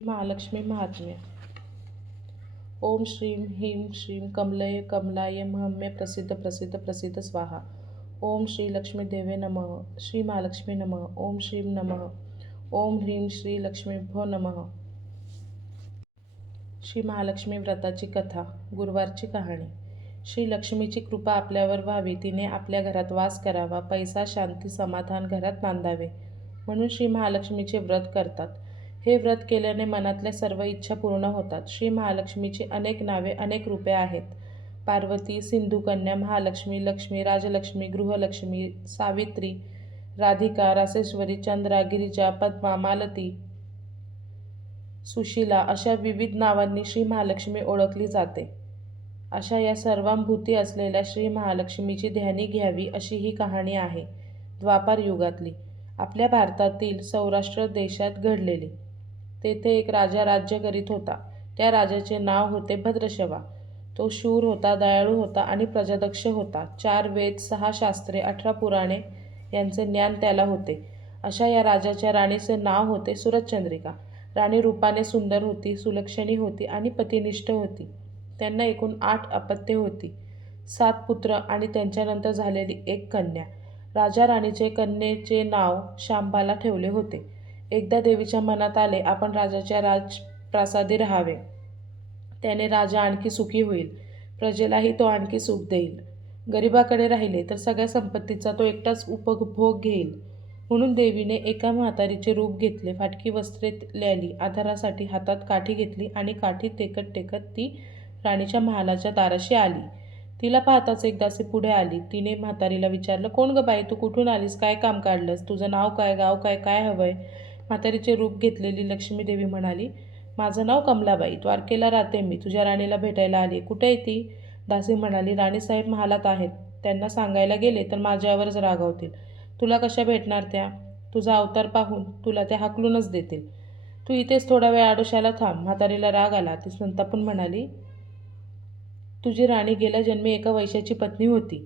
महालक्ष्मी महात्म्य. ओम श्रीं ह्रीं श्रीं कमलये कमलाय महम्य प्रसिद्ध प्रसिद्ध प्रसिद्ध स्वाहा. ओम श्री लक्ष्मी देवे नमः. श्री महालक्ष्मी नमः. ओम श्रीं नमः. ओम ह्रीं श्री लक्ष्मीभ्यो नमः. श्री महालक्ष्मी व्रताची कथा. गुरुवारची कहाणी. श्री लक्ष्मीची कृपा आपल्यावर व्हावी, तिने आपल्या घरात वास करावा, पैसा शांती समाधान घरात नांदावे म्हणून श्री महालक्ष्मीचे व्रत करतात. हे व्रत केल्याने मनातल्या सर्व इच्छा पूर्ण होतात. श्री महालक्ष्मीची अनेक नावे अनेक रूपे आहेत. पार्वती, सिंधुकन्या, महालक्ष्मी, लक्ष्मी, राजलक्ष्मी, गृहलक्ष्मी, सावित्री, राधिका, रासेश्वरी, चंद्रा, गिरिजा, पद्मा, मालती, सुशीला अशा विविध नावांनी श्री महालक्ष्मी ओळखली जाते. अशा या सर्वांभूती असलेल्या श्री महालक्ष्मीची ध्यानी घ्यावी अशी ही कहाणी आहे. द्वापार युगातली, आपल्या भारतातील सौराष्ट्र देशात घडलेली. तेथे एक राजा राज्य करीत होता. त्या राजाचे नाव होते भद्रशवा. तो शूर होता, दयाळू होता आणि प्रजादक्ष होता. 4 वेद, 6 शास्त्रे, 18 पुराणे यांचे ज्ञान त्याला होते. अशा या राजाच्या राणीचे नाव होते सुरचंद्रिका. राणी रूपाने सुंदर होती, सुलक्षणी होती आणि पतिनिष्ठ होती. त्यांना एकूण 8 अपत्ये होती, 7 पुत्र आणि त्यांच्यानंतर झालेली एक कन्या. राजा राणीचे कन्येचे नाव शांबाला ठेवले होते. एकदा देवीच्या मनात आले, आपण राजाच्या राजप्रासादी राहावे. त्याने राजा आणखी सुखी होईल, प्रजेलाही तो आणखी सुख देईल. गरिबाकडे राहिले तर सगळ्या संपत्तीचा तो एकटाच उपभोग घेईल. म्हणून देवीने एका म्हातारीचे रूप घेतले, फाटकी वस्त्रे ल्याली, आधारासाठी हातात काठी घेतली आणि काठी टेकत टेकत ती राणीच्या महालाच्या दाराशी आली. तिला पाहताच एक दासी पुढे आली. तिने म्हातारीला विचारलं, कोण ग बाई, तू कुठून आलीस, काय काम काढलंस, तुझं नाव काय, गाव काय, काय हवंय? म्हातारीचे रूप घेतलेली लक्ष्मीदेवी म्हणाली, माझं नाव कमलाबाई, द्वारकेला राहते मी, तुझ्या राणीला भेटायला आली. कुठे आहे ती? दासी म्हणाली, राणीसाहेब महालात आहेत, त्यांना सांगायला गेले तर माझ्यावरच रागावतील. तुला कशा भेटणार त्या? तुझा अवतार पाहून तुला त्या हाकलूनच देतील. तू इथेच थोडा वेळ आडोशाला थांब. म्हातारीला राग आला. ती संतापून म्हणाली, तुझी राणी गेल्या जन्मी एका वैश्याची पत्नी होती.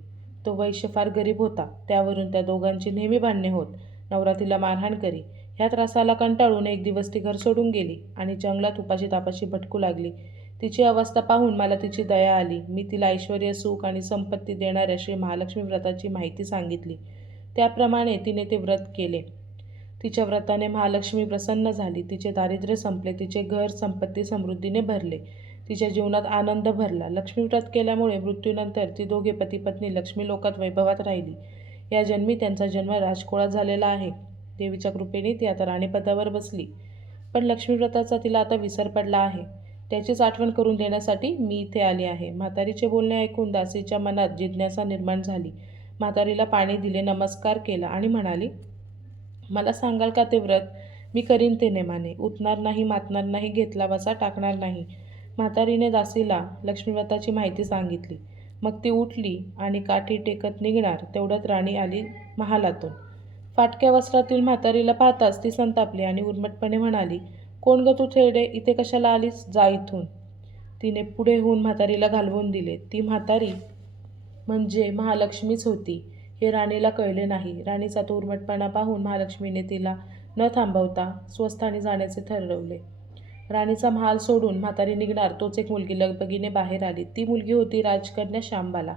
तो वैश्य फार गरीब होता. त्यावरून त्या दोघांची नेहमी भांडणे होत. नवरा तिला मारहाण करी. ह्या त्रासाला कंटाळून एक दिवस ती घर सोडून गेली आणि जंगलात उपाशी तापाशी भटकू लागली. तिची अवस्था पाहून मला तिची दया आली. मी तिला ऐश्वर्य, सुख आणि संपत्ती देणाऱ्या श्री महालक्ष्मी व्रताची माहिती सांगितली. त्याप्रमाणे तिने ते व्रत केले. तिच्या व्रताने महालक्ष्मी प्रसन्न झाली. तिचे दारिद्र्य संपले. तिचे घर संपत्ती समृद्धीने भरले. तिच्या जीवनात आनंद भरला. लक्ष्मी व्रत केल्यामुळे मृत्यूनंतर ती दोघे पती पत्नी लक्ष्मी लोकात वैभवात राहिली. या जन्मी त्यांचा जन्म राजकुळात झालेला आहे. देवीच्या कृपेने ती आता राणीपदावर बसली. पण लक्ष्मी व्रताचा तिला आता विसर पडला आहे. त्याचीच आठवण करून देण्यासाठी मी इथे आली आहे. म्हातारीचे बोलणे ऐकून दासीच्या मनात जिज्ञासा निर्माण झाली. म्हातारीला पाणी दिले, नमस्कार केला आणि म्हणाली, मला सांगाल का ते व्रत? मी करीन ते नेमाने. उठणार नाही, मातणार नाही, घेतला बसा टाकणार नाही. म्हातारीने दासीला लक्ष्मीव्रताची माहिती सांगितली. मग ती उठली आणि काठी टेकत निघणार तेवढ्यात राणी आली महालातून. फाटक्या वस्त्रातील म्हातारीला पाहताच ती संतापली आणि उर्मटपणे म्हणाली, कोण ग तू थेरडे, इथे कशाला आलीस? जा इथून. तिने पुढे होऊन म्हातारीला घालवून दिले. ती म्हातारी म्हणजे महालक्ष्मीच होती हे राणीला कळले नाही. राणीचा तो उर्मटपणा पाहून महालक्ष्मीने तिला न थांबवता स्वस्थानी जाण्याचे ठरवले. राणीचा महाल सोडून म्हातारी निघणार तोच एक मुलगी लगबगीने बाहेर आली. ती मुलगी होती राजकन्या शांबाला.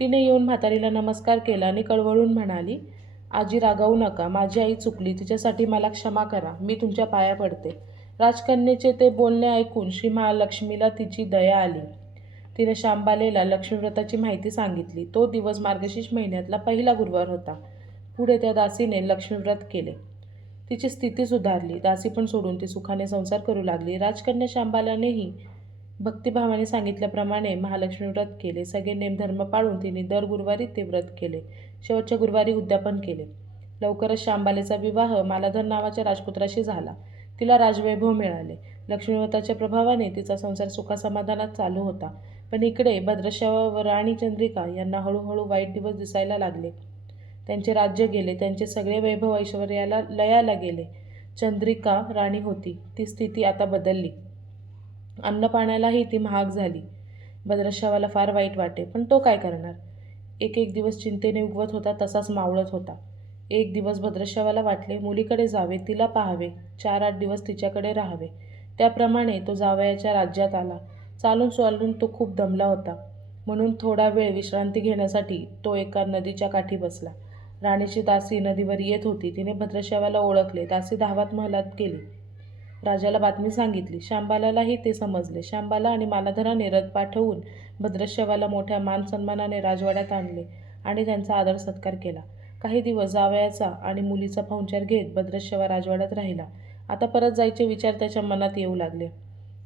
तिने येऊन म्हातारीला नमस्कार केला आणि कळवळून म्हणाली, आजी रागावू नका, माझी आई चुकली, तिच्यासाठी मला क्षमा करा, मी तुमच्या पाया पडते. राजकन्येचे ते बोलणे ऐकून श्री महालक्ष्मीला तिची दया आली. तिने शांबालेला लक्ष्मीव्रताची माहिती सांगितली. तो दिवस मार्गशीर्ष महिन्यातला पहिला गुरुवार होता. पुढे त्या दासीने लक्ष्मीव्रत केले. तिची स्थिती सुधारली. दासी पण सोडून ती सुखाने संसार करू लागली. राजकन्या शांबालानेही भक्तिभावाने सांगितल्याप्रमाणे महालक्ष्मी व्रत केले. सगळे नेमधर्म पाळून तिने दर गुरुवारी ते व्रत केले. शेवटच्या गुरुवारी उद्यापन केले. लवकरच शांबालेचा विवाह मालाधर नावाच्या राजपुत्राशी झाला. तिला राजवैभव मिळाले. लक्ष्मीव्रताच्या प्रभावाने तिचा संसार सुखासमाधानात चालू होता. पण इकडे भद्रशवा व राणी चंद्रिका यांना हळूहळू वाईट दिवस दिसायला लागले. त्यांचे राज्य गेले. त्यांचे सगळे वैभव ऐश्वर्याला लयाला गेले. चंद्रिका राणी होती, ती स्थिती आता बदलली. अन्नपाण्यालाही ती महाग झाली. भद्रशवाला फार वाईट वाटे, पण तो काय करणार? एक एक दिवस चिंतेने उगवत होता तसाच मावळत होता. एक दिवस भद्रशवाला वाटले मुलीकडे जावे, तिला पाहावे, 4-8 दिवस तिच्याकडे राहावे. त्याप्रमाणे तो जावयाच्या राज्यात आला. चालून चालून तो खूप दमला होता, म्हणून थोडा वेळ विश्रांती घेण्यासाठी तो एका नदीच्या काठी बसला. राणीची दासी नदीवर येत होती. तिने भद्रशवाला ओळखले. दासी धावत महलात गेली. राजाला बातमी सांगितली. शांबालालाही ते समजले. शांबाला आणि मालाधराने रथ पाठवून भद्रशवाला मोठ्या मानसन्मानाने राजवाड्यात आणले आणि त्यांचा आदर सत्कार केला. काही दिवस जावयाचा आणि मुलीचा पाहुणचार घेत भद्रशवा राजवाड्यात राहिला. आता परत जायचे विचार त्याच्या मनात येऊ लागले.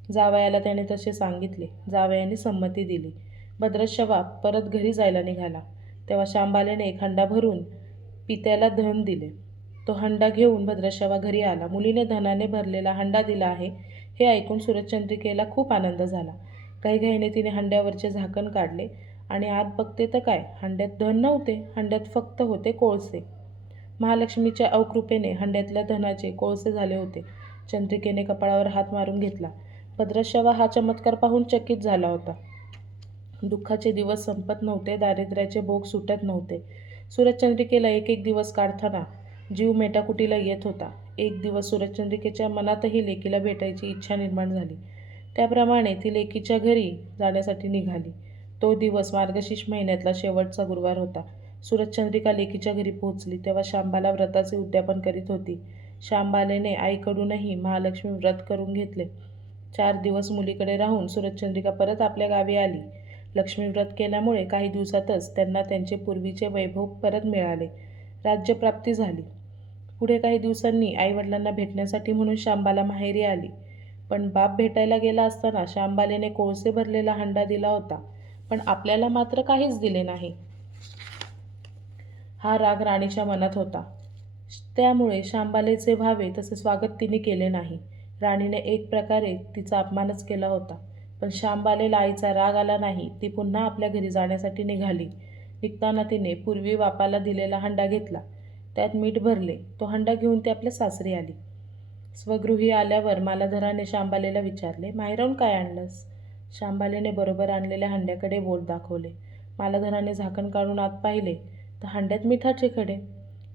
जावयाला त्याने तसे सांगितले. जावयाने संमती दिली. भद्रशवा परत घरी जायला निघाला. तेव्हा शांबालेने एक हंडा भरून पित्याला धन दिले. तो हंडा घेऊन भद्रशवा घरी आला. मुलीने धनाने भरलेला हंडा दिला आहे हे ऐकून सूरजचंद्रिकेला खूप आनंद झाला. घाईघाईने तिने हंड्यावरचे झाकण काढले आणि आत बघते तर काय, हंड्यात धन नव्हते. हंड्यात फक्त होते कोळसे. महालक्ष्मीच्या अवकृपेने हंड्यातल्या धनाचे कोळसे झाले होते. चंद्रिकेने कपाळावर हात मारून घेतला. भद्रशवा हा चमत्कार पाहून चकित झाला होता. दुःखाचे दिवस संपत नव्हते, दारिद्र्याचे भोग सुटत नव्हते. सूरजचंद्रिकेला एक एक दिवस काढताना जीव मेटाकुटीला येत होता. एक दिवस सूरजचंद्रिकेच्या मनातही लेकीला भेटायची इच्छा निर्माण झाली. त्याप्रमाणे ती लेकीच्या घरी जाण्यासाठी निघाली. तो दिवस मार्गशीर्ष महिन्यातला शेवटचा गुरुवार होता. सूरजचंद्रिका लेकीच्या घरी पोहोचली तेव्हा शांबाला व्रताचे उद्यापन करीत होती. शांबालेने आईकडूनही महालक्ष्मी व्रत करून घेतले. 4 दिवस मुलीकडे राहून सूरजचंद्रिका परत आपल्या गावी आली. लक्ष्मी व्रत केल्यामुळे काही दिवसातच त्यांना त्यांचे पूर्वीचे वैभव परत मिळाले. राज्यप्राप्ती झाली. पुढे काही दिवसांनी आईवडिलांना भेटण्यासाठी म्हणून शांबाला माहेरी आली. पण बाप भेटायला गेला असताना शांबालेने कोळसे भरलेला हंडा दिला होता, पण आपल्याला मात्र काहीच दिले नाही. हा राग राणीच्या मनात होता. त्यामुळे शांबालेचे व्हावे तसे स्वागत तिने केले नाही. राणीने एक प्रकारे तिचा अपमानच केला होता. पण शांबालेला आईचा राग आला नाही. ती पुन्हा आपल्या घरी जाण्यासाठी निघाली. निघताना तिने पूर्वी बापाला दिलेला हंडा घेतला. त्यात मीठ भरले. तो हंडा घेऊन ती आपल्या सासरी आली. स्वगृही आल्यावर मालाधराने शांबालेला विचारले, माहेराहून काय आणलंस? शांबालेने बरोबर आणलेल्या हंड्याकडे बोट दाखवले. मालाधराने झाकण काढून आत पाहिले तर हंड्यात मिठाचे खडे.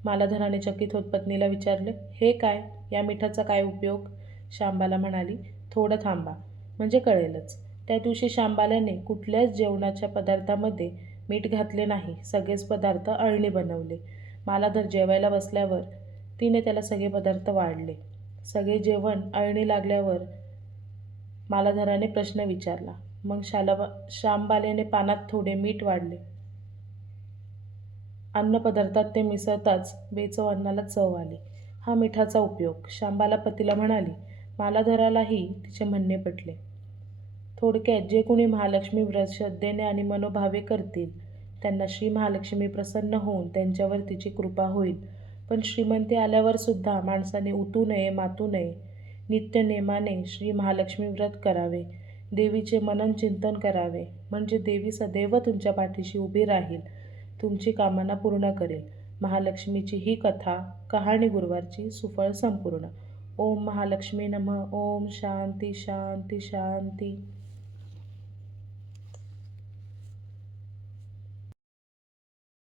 मालाधराने चकित होत पत्नीला विचारले, हे काय? या मिठाचा काय उपयोग? शांबाला म्हणाली, थोडं थांबा म्हणजे कळेलच. त्या दिवशी शांबाल्याने कुठल्याच जेवणाच्या पदार्थामध्ये मीठ घातले नाही. सगळेच पदार्थ अळणी बनवले. मालाधर जेवायला बसल्यावर तिने त्याला सगळे पदार्थ वाढले. सगळे जेवण अळणी लागल्यावर मालाधराने प्रश्न विचारला. मग शांबालेने पानात थोडे मीठ वाढले. अन्नपदार्थात ते मिसळताच बेचव अन्नाला चव आली. हा मिठाचा उपयोग. शांबाला पतीला म्हणाली. मालाधरालाही तिचे म्हणणे पटले. थोडक्यात जे कोणी महालक्ष्मी व्रत श्रद्धेने आणि मनोभावे करतील त्यांना श्री महालक्ष्मी प्रसन्न होऊन त्यांच्यावर तिची कृपा होईल. पण श्रीमंती आल्यावर सुद्धा माणसाने उतू नये, मातू नये. नित्यनेमाने श्री महालक्ष्मी व्रत करावे. देवीचे मनन चिंतन करावे. म्हणजे देवी सदैव तुमच्या पाठीशी उभी राहील, तुमची कामना पूर्ण करेल. महालक्ष्मीची ही कथा कहाणी गुरुवारची सुफळ संपूर्ण. ओम महालक्ष्मी नमः. ओम शांती शांती शांती.